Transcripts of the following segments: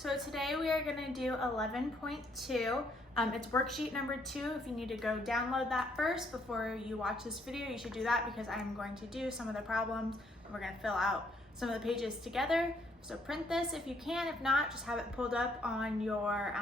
So today we are going to do 11.2. It's worksheet number 2. If you need to go download that first before you watch this video, you should do that because I'm going to do some of the problems and we're going to fill out some of the pages together. So print this if you can. If not, just have it pulled up on your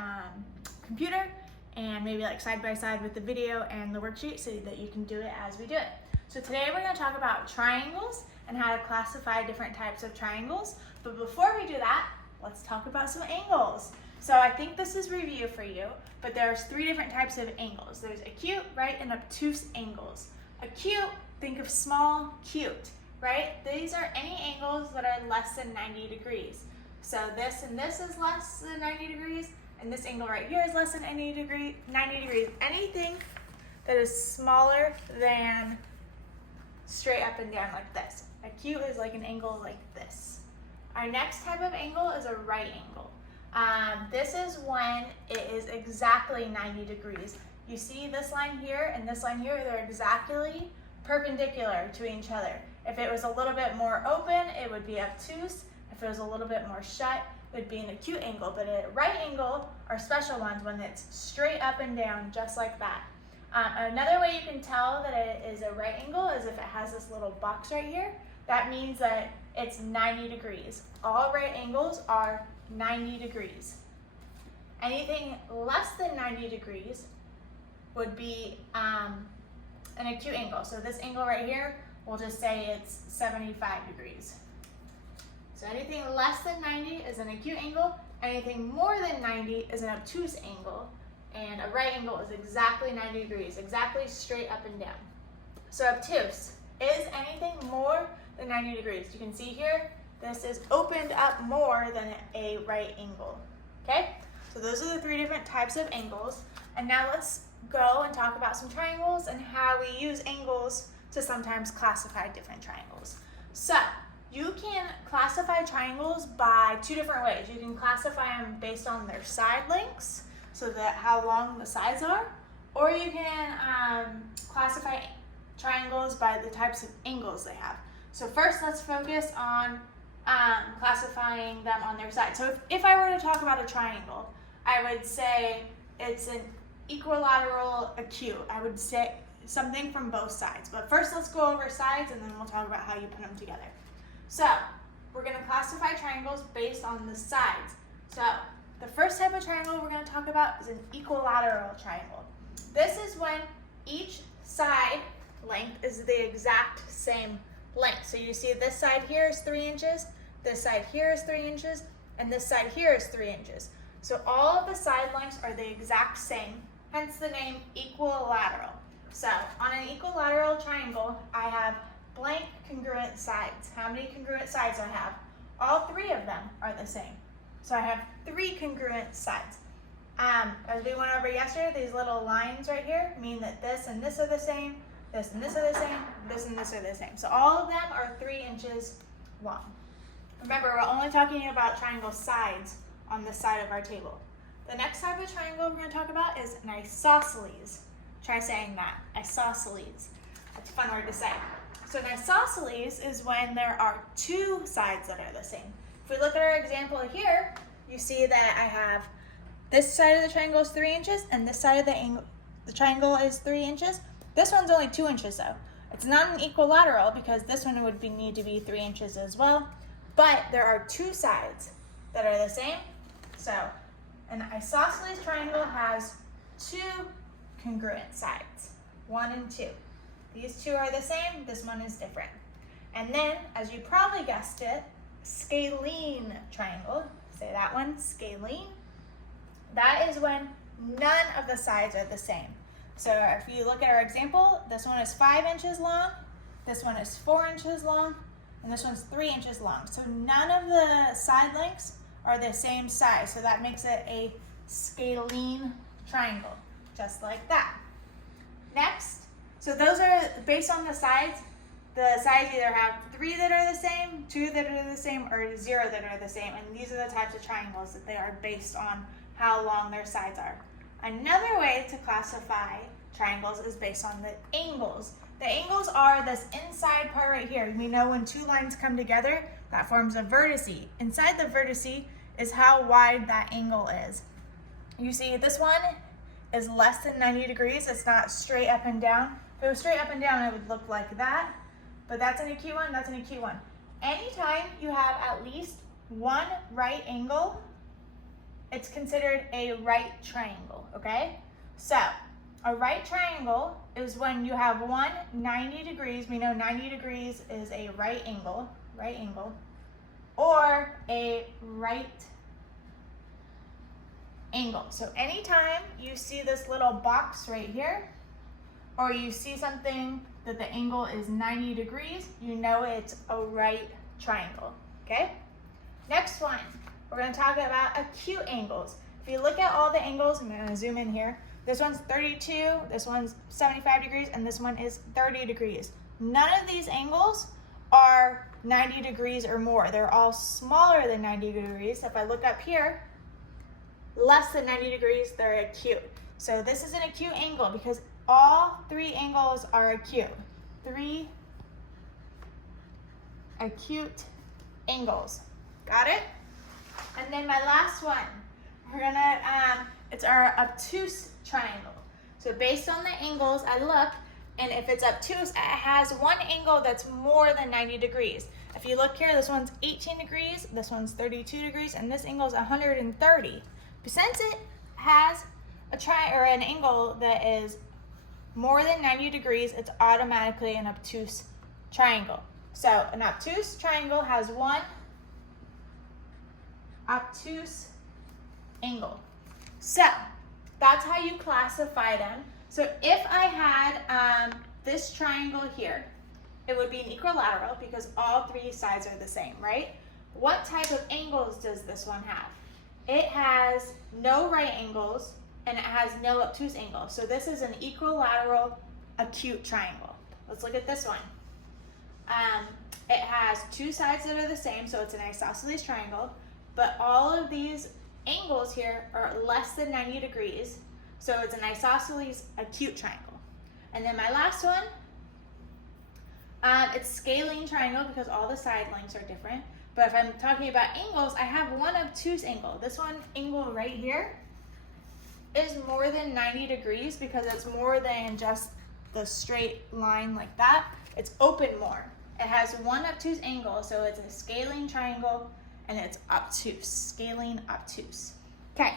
computer and maybe like side by side with the video and the worksheet so that you can do it as we do it. So today we're going to talk about triangles and how to classify different types of triangles. But before we do that, let's talk about some angles. So I think this is review for you, but there's 3 different types of angles. There's acute, right, and obtuse angles. Acute, think of small, cute, right? These are any angles that are less than 90 degrees. So this and this is less than 90 degrees, and this angle right here is less than 90 degrees. Anything that is smaller than straight up and down like this. Acute is like an angle like this. Our next type of angle is a right angle. This is when it is exactly 90 degrees. You see this line here and this line here, they're exactly perpendicular to each other. If it was a little bit more open, it would be obtuse. If it was a little bit more shut, it would be an acute angle. But a right angle are special ones when it's straight up and down, just like that. Another way you can tell that it is a right angle is if it has this little box right here. That means that it's 90 degrees. All right angles are 90 degrees. Anything less than 90 degrees would be an acute angle. So this angle right here, we'll just say it's 75 degrees. So anything less than 90 is an acute angle. Anything more than 90 is an obtuse angle. And a right angle is exactly 90 degrees, exactly straight up and down. So obtuse is anything more than 90 degrees. You can see here, this is opened up more than a right angle, okay? So those are the 3 different types of angles. And now let's go and talk about some triangles and how we use angles to sometimes classify different triangles. So you can classify triangles by 2 different ways. You can classify them based on their side lengths, so that how long the sides are, or you can classify triangles by the types of angles they have. So first, let's focus on classifying them on their side. So if I were to talk about a triangle, I would say it's an equilateral acute. I would say something from both sides. But first, let's go over sides, and then we'll talk about how you put them together. So we're going to classify triangles based on the sides. So the first type of triangle we're going to talk about is an equilateral triangle. This is when each side length is the exact same length. So you see this side here is 3 inches, this side here is 3 inches, and this side here is 3 inches. So all of the side lengths are the exact same, hence the name equilateral. So on an equilateral triangle, I have blank congruent sides. How many congruent sides do I have? All 3 of them are the same. So I have 3 congruent sides. As we went over yesterday, these little lines right here mean that this and this are the same, this and this are the same, this and this are the same. So all of them are 3 inches long. Remember, we're only talking about triangle sides on this side of our table. The next type of triangle we're going to talk about is an isosceles. Try saying that, isosceles. That's a fun word to say. So an isosceles is when there are 2 sides that are the same. If we look at our example here, you see that I have this side of the triangle is 3 inches and this side of the triangle is 3 inches. This one's only 2 inches though. It's not an equilateral because this one would need to be 3 inches as well, but there are 2 sides that are the same. So an isosceles triangle has 2 congruent sides, 1 and 2. These 2 are the same, this one is different. And then, as you probably guessed it, scalene triangle, say that one, scalene. That is when none of the sides are the same. So if you look at our example, this one is 5 inches long, this one is 4 inches long, and this one's 3 inches long. So none of the side lengths are the same size. So that makes it a scalene triangle, just like that. Next, so those are based on the sides. The sides either have 3 that are the same, 2 that are the same, or 0 that are the same. And these are the types of triangles that they are based on how long their sides are. Another way to classify triangles is based on the angles. The angles are this inside part right here. We know when 2 lines come together, that forms a vertice. Inside the vertice is how wide that angle is. You see this one is less than 90 degrees. It's not straight up and down. If it was straight up and down, it would look like that. But that's an acute one, that's an acute one. Anytime you have at least one right angle, it's considered a right triangle, okay? So a right triangle is when you have one 90 degrees. We know 90 degrees is a right angle, or a right angle. So anytime you see this little box right here, or you see something that the angle is 90 degrees, you know it's a right triangle, okay? Next one, we're gonna talk about acute angles. If you look at all the angles, I'm gonna zoom in here. This one's 32, this one's 75 degrees, and this one is 30 degrees. None of these angles are 90 degrees or more. They're all smaller than 90 degrees. If I look up here, less than 90 degrees, they're acute. So this is an acute angle because all three angles are acute. 3 acute angles. Got it? And then my last one, we're gonna, it's our obtuse triangle. So based on the angles, I look, and if it's obtuse, it has one angle that's more than 90 degrees. If you look here, this one's 18 degrees, this one's 32 degrees, and this angle is 130. But since it has an angle that is more than 90 degrees, it's automatically an obtuse triangle. So an obtuse triangle has one obtuse angle. So that's how you classify them. So if I had this triangle here, it would be an equilateral because all three sides are the same, right? What type of angles does this one have? It has no right angles and it has no obtuse angles. So this is an equilateral acute triangle. Let's look at this one. It has two sides that are the same, so it's an isosceles triangle, but all of these angles here are less than 90 degrees, so it's an isosceles acute triangle. And then my last one, it's scalene triangle because all the side lengths are different. But if I'm talking about angles, I have one obtuse angle. This one angle right here is more than 90 degrees because it's more than just the straight line like that. It's open more. It has one obtuse angle, so it's a scalene triangle and it's obtuse, scalene obtuse. Okay,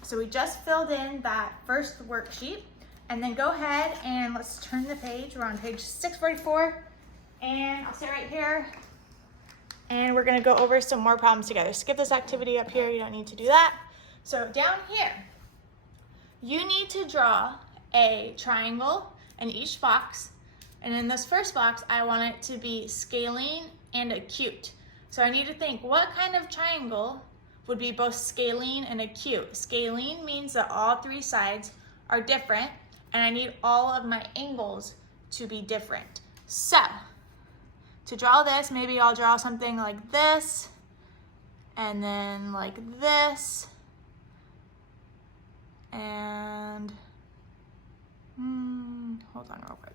so we just filled in that first worksheet, and then go ahead and let's turn the page. We're on page 644, and I'll sit right here, and we're gonna go over some more problems together. Skip this activity up here, you don't need to do that. So down here, you need to draw a triangle in each box, and in this first box, I want it to be scalene and acute. So I need to think, what kind of triangle would be both scalene and acute? Scalene means that all three sides are different, and I need all of my angles to be different. So to draw this, maybe I'll draw something like this, and then like this, and hold on real quick.